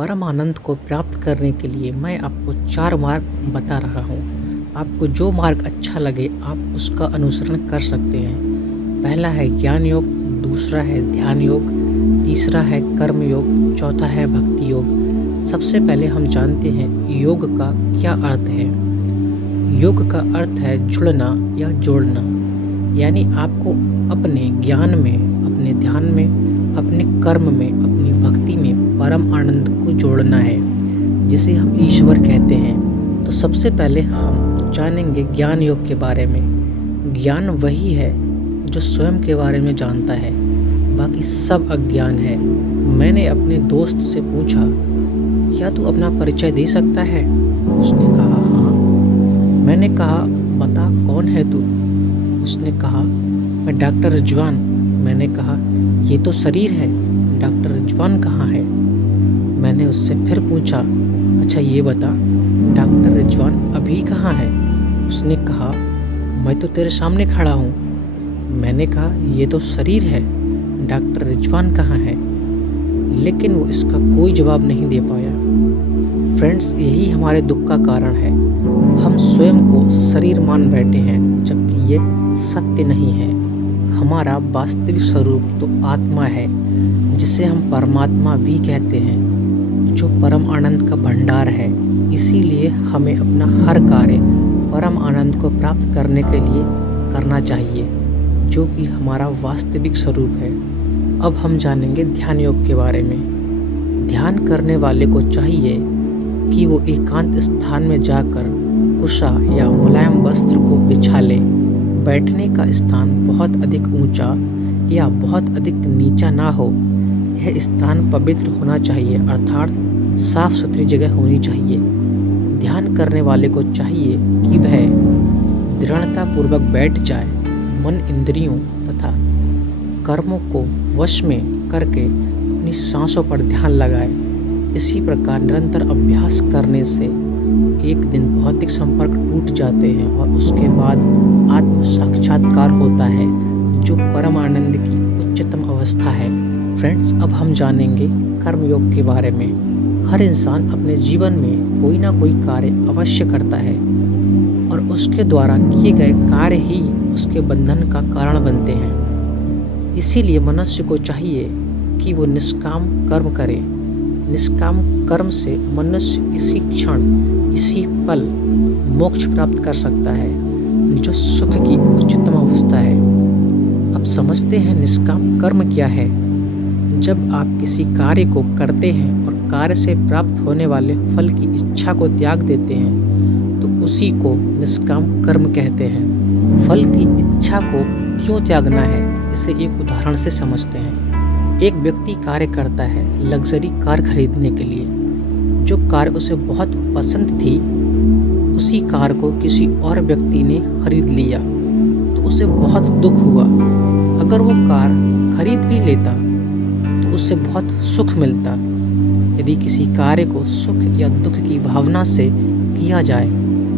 परम आनंद को प्राप्त करने के लिए मैं आपको 4 मार्ग बता रहा हूँ। आपको जो मार्ग अच्छा लगे आप उसका अनुसरण कर सकते हैं। पहला है ज्ञान योग, दूसरा है ध्यान योग, तीसरा है कर्म योग, चौथा है भक्ति योग। सबसे पहले हम जानते हैं योग का क्या अर्थ है। योग का अर्थ है जुड़ना या जोड़ना, यानी आपको अपने ज्ञान में, अपने ध्यान में, अपने कर्म में, अपनी भक्ति में परम आनंद को जोड़ना है, जिसे हम ईश्वर कहते हैं। तो सबसे पहले हम जानेंगे ज्ञान योग के बारे में। ज्ञान वही है जो स्वयं के बारे में जानता है, बाकी सब अज्ञान है। मैंने अपने दोस्त से पूछा, क्या तू अपना परिचय दे सकता है? उसने कहा हाँ। मैंने कहा बता कौन है तू? उसने कहा मैं डॉक्टर रिजवान। मैंने कहा ये तो शरीर है, डॉक्टर रिजवान कहाँ है? मैंने उससे फिर पूछा, अच्छा ये बता डॉक्टर रिजवान अभी कहाँ है? उसने कहा मैं तो तेरे सामने खड़ा हूँ। मैंने कहा ये तो शरीर है, डॉक्टर रिजवान कहाँ है? लेकिन वो इसका कोई जवाब नहीं दे पाया। फ्रेंड्स, यही हमारे दुख का कारण है। हम स्वयं को शरीर मान बैठे हैं, जबकि ये सत्य नहीं है। हमारा वास्तविक स्वरूप तो आत्मा है, जिसे हम परमात्मा भी कहते हैं, जो परम आनंद का भंडार है। इसीलिए हमें अपना हर कार्य परम आनंद को प्राप्त करने के लिए करना चाहिए, जो कि हमारा वास्तविक स्वरूप है। अब हम जानेंगे ध्यान योग के बारे में। ध्यान करने वाले को चाहिए कि वो एकांत स्थान में जाकर कुशा या मुलायम वस्त्र को बिछा ले। बैठने का स्थान बहुत अधिक ऊंचा या बहुत अधिक नीचा ना हो। यह स्थान पवित्र होना चाहिए, अर्थात साफ सुथरी जगह होनी चाहिए। ध्यान करने वाले को चाहिए कि वह दृढ़तापूर्वक बैठ जाए, मन, इंद्रियों तथा कर्मों को वश में करके अपनी सांसों पर ध्यान लगाए। इसी प्रकार निरंतर अभ्यास करने से एक दिन भौतिक संपर्क टूट जाते हैं और उसके बाद आत्म साक्षात्कार होता है, जो परम आनंद की उच्चतम अवस्था है। फ्रेंड्स, अब हम जानेंगे कर्म योग के बारे में। हर इंसान अपने जीवन में कोई ना कोई कार्य अवश्य करता है और उसके द्वारा किए गए कार्य ही उसके बंधन का कारण बनते हैं। इसीलिए मनुष्य को चाहिए कि वो निष्काम कर्म करे। निष्काम कर्म से मनुष्य इसी क्षण, इसी पल मोक्ष प्राप्त कर सकता है, जो सुख की उच्चतम अवस्था है। अब समझते हैं निष्काम कर्म क्या है। जब आप किसी कार्य को करते हैं और कार्य से प्राप्त होने वाले फल की इच्छा को त्याग देते हैं, तो उसी को निष्काम कर्म कहते हैं। फल की इच्छा को क्यों त्यागना है, इसे एक उदाहरण से समझते हैं। एक व्यक्ति कार्य करता है लग्जरी कार खरीदने के लिए। जो कार उसे बहुत पसंद थी, उसी कार को किसी और व्यक्ति ने खरीद लिया, तो उसे बहुत दुख हुआ। अगर वो कार खरीद भी लेता तो उसे बहुत सुख मिलता। यदि किसी कार्य को सुख या दुख की भावना से किया जाए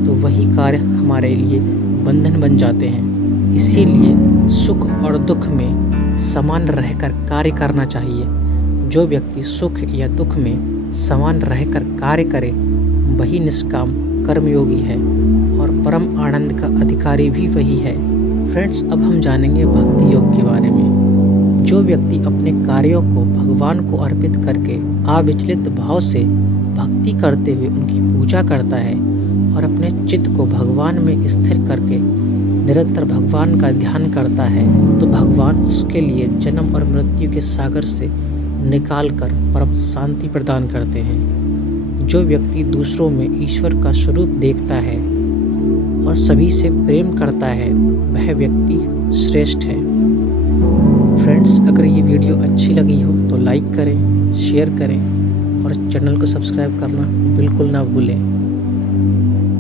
तो वही कार्य हमारे लिए बंधन बन जाते हैं। इसीलिए सुख और दुख में समान रहकर कार्य करना चाहिए। जो व्यक्ति सुख या दुख में समान रहकर कार्य करे, वही निष्काम कर्मयोगी है और परम आनंद का अधिकारी भी वही है। फ्रेंड्स, अब हम जानेंगे भक्ति योग के बारे में। जो व्यक्ति अपने कार्यों को भगवान को अर्पित करके अविचलित भाव से भक्ति करते हुए उनकी पूजा करता है और अपने चित्त को भगवान में स्थिर करके निरंतर भगवान का ध्यान करता है, तो भगवान उसके लिए जन्म और मृत्यु के सागर से निकालकर परम शांति प्रदान करते हैं। जो व्यक्ति दूसरों में ईश्वर का स्वरूप देखता है और सभी से प्रेम करता है, वह व्यक्ति श्रेष्ठ है। फ्रेंड्स, अगर ये वीडियो अच्छी लगी हो तो लाइक करें, शेयर करें और चैनल को सब्सक्राइब करना बिल्कुल ना भूलें।